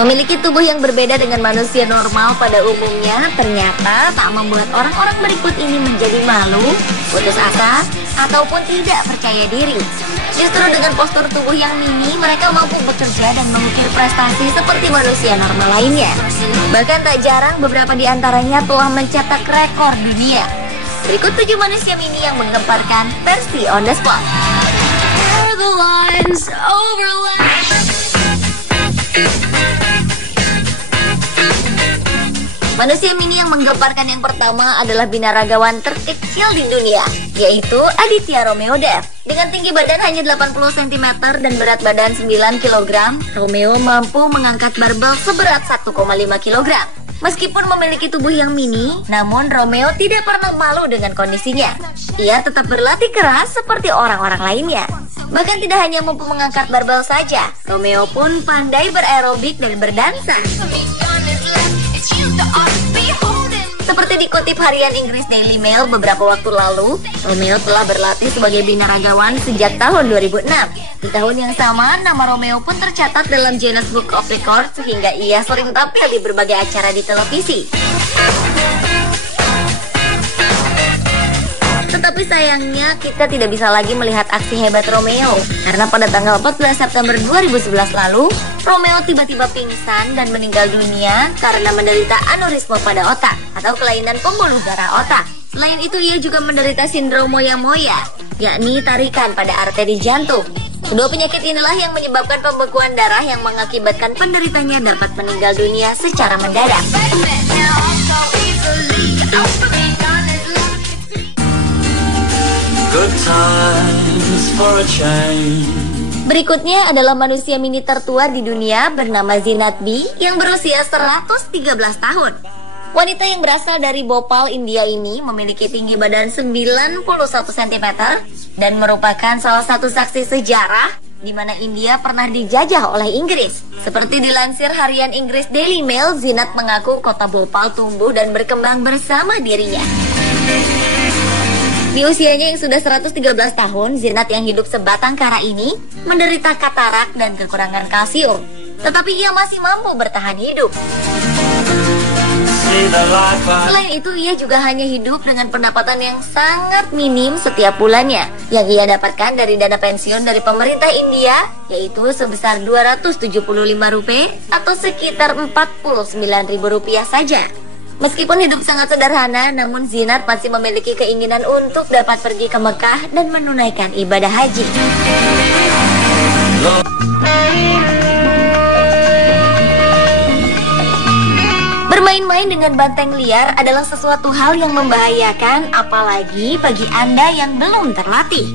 Memiliki tubuh yang berbeda dengan manusia normal pada umumnya ternyata tak membuat orang-orang berikut ini menjadi malu, putus asa, ataupun tidak percaya diri. Justru dengan postur tubuh yang mini, mereka mampu bekerja dan mengukir prestasi seperti manusia normal lainnya. Bahkan tak jarang beberapa di antaranya telah mencetak rekor dunia. Berikut 7 manusia mini yang menggemparkan versi On The Spot. Manusia mini yang menggemparkan yang pertama adalah binaragawan terkecil di dunia, yaitu Aditya Romeo Dev. Dengan tinggi badan hanya 80 cm dan berat badan 9 kg, Romeo mampu mengangkat barbel seberat 1,5 kg. Meskipun memiliki tubuh yang mini, namun Romeo tidak pernah malu dengan kondisinya. Ia tetap berlatih keras seperti orang-orang lainnya. Bahkan tidak hanya mampu mengangkat barbel saja, Romeo pun pandai beraerobik dan berdansa. Seperti dikutip harian Inggris Daily Mail beberapa waktu lalu, Romeo telah berlatih sebagai binaragawan sejak tahun 2006. Di tahun yang sama, nama Romeo pun tercatat dalam Guinness Book of Records sehingga ia sering tampil di berbagai acara di televisi. Tetapi sayangnya kita tidak bisa lagi melihat aksi hebat Romeo karena pada tanggal 14 September 2011 lalu, Romeo tiba-tiba pingsan dan meninggal dunia karena menderita aneurisma pada otak atau kelainan pembuluh darah otak. Selain itu, ia juga menderita sindrom moya-moya, yakni tarikan pada arteri jantung. Kedua penyakit inilah yang menyebabkan pembekuan darah yang mengakibatkan penderitanya dapat meninggal dunia secara mendadak. Berikutnya adalah manusia mini tertua di dunia bernama Zinat B yang berusia 113 tahun. Wanita yang berasal dari Bhopal, India ini memiliki tinggi badan 91 cm dan merupakan salah satu saksi sejarah di mana India pernah dijajah oleh Inggris. Seperti dilansir harian Inggris Daily Mail, Zinat mengaku kota Bhopal tumbuh dan berkembang bersama dirinya. Di usianya yang sudah 113 tahun, Zinat yang hidup sebatang kara ini menderita katarak dan kekurangan kalsium. Tetapi ia masih mampu bertahan hidup. Selain itu, ia juga hanya hidup dengan pendapatan yang sangat minim setiap bulannya, yang ia dapatkan dari dana pensiun dari pemerintah India, yaitu sebesar Rp275 atau sekitar Rp49.000 saja. Meskipun hidup sangat sederhana, namun Zinat masih memiliki keinginan untuk dapat pergi ke Mekah dan menunaikan ibadah haji. Bermain-main dengan banteng liar adalah sesuatu hal yang membahayakan, apalagi bagi Anda yang belum terlatih.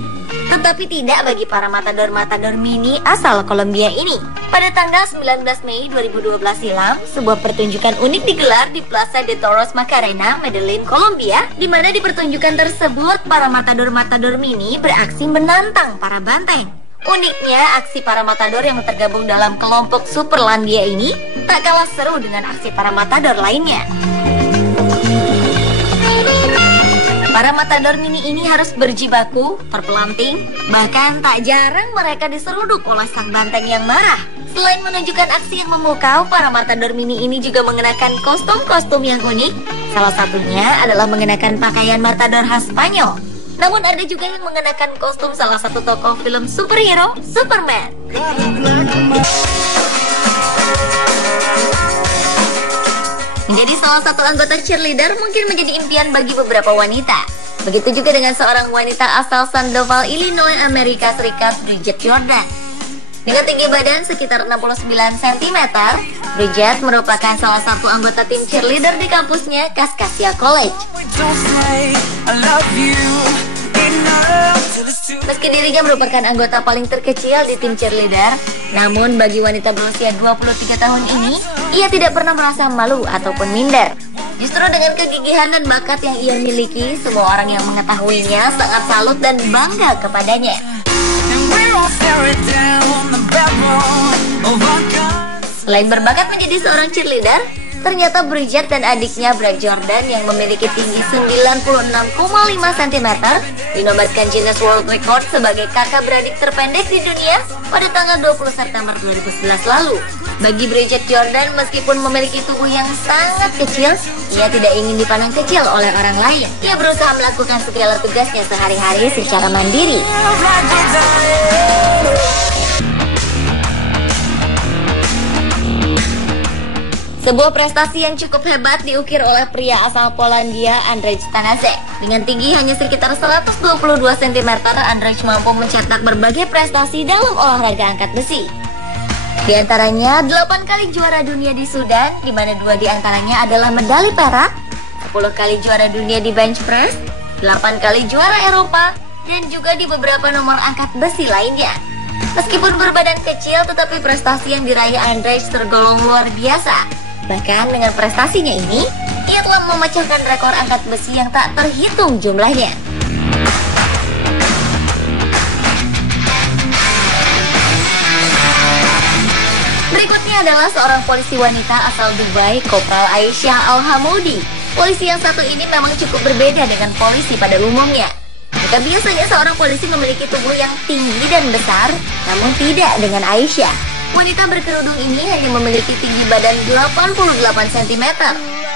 Tetapi tidak bagi para matador-matador mini asal Kolombia ini. Pada tanggal 19 Mei 2012 silam, sebuah pertunjukan unik digelar di Plaza de Toros Macarena, Medellin, Kolombia, di mana di pertunjukan tersebut para matador-matador mini beraksi menantang para banteng. Uniknya, aksi para matador yang tergabung dalam kelompok Superlandia ini tak kalah seru dengan aksi para matador lainnya. Para matador mini ini harus berjibaku, terpelanting, bahkan tak jarang mereka diseruduk oleh sang banteng yang marah. Selain menunjukkan aksi yang memukau, para matador mini ini juga mengenakan kostum-kostum yang unik. Salah satunya adalah mengenakan pakaian matador khas Spanyol. Namun ada juga yang mengenakan kostum salah satu tokoh film superhero, Superman. Menjadi salah satu anggota cheerleader mungkin menjadi impian bagi beberapa wanita. Begitu juga dengan seorang wanita asal Sandoval, Illinois, Amerika Serikat, Bridget Jordan. Dengan tinggi badan sekitar 69 cm, Bridget merupakan salah satu anggota tim cheerleader di kampusnya, Cascasia College. Meski dirinya merupakan anggota paling terkecil di tim cheerleader, namun bagi wanita berusia 23 tahun ini, ia tidak pernah merasa malu ataupun minder. Justru dengan kegigihan dan bakat yang ia miliki, semua orang yang mengetahuinya sangat salut dan bangga kepadanya. Selain berbakat menjadi seorang cheerleader, Ternyata Bridget dan adiknya Brad Jordan yang memiliki tinggi 96,5 cm dinobatkan Guinness World Record sebagai kakak beradik terpendek di dunia pada tanggal 20 September 2011 lalu. Bagi Bridget Jordan, meskipun memiliki tubuh yang sangat kecil, ia tidak ingin dipandang kecil oleh orang lain. Ia berusaha melakukan segala tugasnya sehari-hari secara mandiri. Sebuah prestasi yang cukup hebat diukir oleh pria asal Polandia, Andrzej Stanacek. Dengan tinggi hanya sekitar 122 cm, Andrzej mampu mencetak berbagai prestasi dalam olahraga angkat besi. Di antaranya 8 kali juara dunia di Sudan, di mana 2 di antaranya adalah medali perak, 10 kali juara dunia di bench press, 8 kali juara Eropa, dan juga di beberapa nomor angkat besi lainnya. Meskipun berbadan kecil, tetapi prestasi yang diraih Andrzej tergolong luar biasa. Bahkan dengan prestasinya ini, ia telah memecahkan rekor angkat besi yang tak terhitung jumlahnya. Berikutnya adalah seorang polisi wanita asal Dubai, Kopral Aisyah Al-Hamoudi. Polisi yang satu ini memang cukup berbeda dengan polisi pada umumnya. Jika biasanya seorang polisi memiliki tubuh yang tinggi dan besar, namun tidak dengan Aisyah. Wanita berkerudung ini hanya memiliki tinggi badan 88 cm.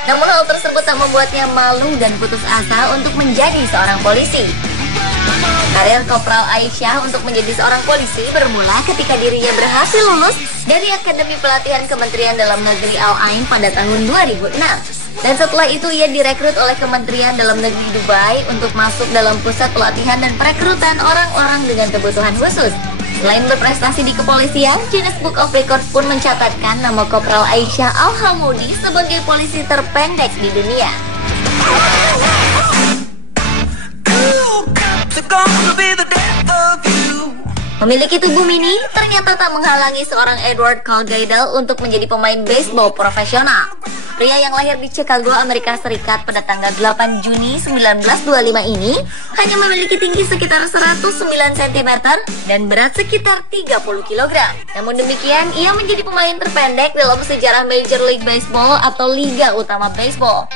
Namun hal tersebut tak membuatnya malu dan putus asa untuk menjadi seorang polisi. Karir Kopral Aisyah untuk menjadi seorang polisi bermula ketika dirinya berhasil lulus dari Akademi Pelatihan Kementerian Dalam Negeri Al-Ain pada tahun 2006. Dan setelah itu ia direkrut oleh Kementerian Dalam Negeri Dubai untuk masuk dalam pusat pelatihan dan perekrutan orang-orang dengan kebutuhan khusus. Selain berprestasi di kepolisian, Guinness Book of Records pun mencatatkan nama Kopral Aisyah Al-Hamoudi sebagai polisi terpendek di dunia. Memiliki tubuh mini ternyata tak menghalangi seorang Edward Calgaidel untuk menjadi pemain baseball profesional. Pria yang lahir di Chicago, Amerika Serikat pada tanggal 8 Juni 1925 ini hanya memiliki tinggi sekitar 109 cm dan berat sekitar 30 kg. Namun demikian, ia menjadi pemain terpendek dalam sejarah Major League Baseball atau Liga Utama Baseball.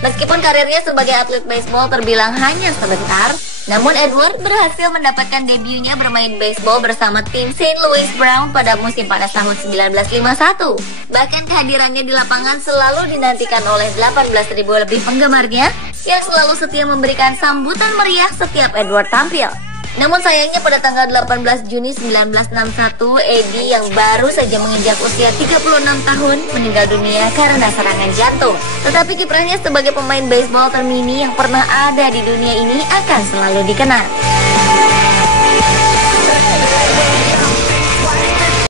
Meskipun karirnya sebagai atlet baseball terbilang hanya sebentar, namun Edward berhasil mendapatkan debunya bermain baseball bersama tim St. Louis Browns pada musim panas tahun 1951. Bahkan kehadirannya di lapangan selalu dinantikan oleh 18.000 lebih penggemarnya yang selalu setia memberikan sambutan meriah setiap Edward tampil. Namun sayangnya pada tanggal 18 Juni 1961, Eddie yang baru saja menginjak usia 36 tahun meninggal dunia karena serangan jantung. Tetapi kiprahnya sebagai pemain baseball termini yang pernah ada di dunia ini akan selalu dikenang.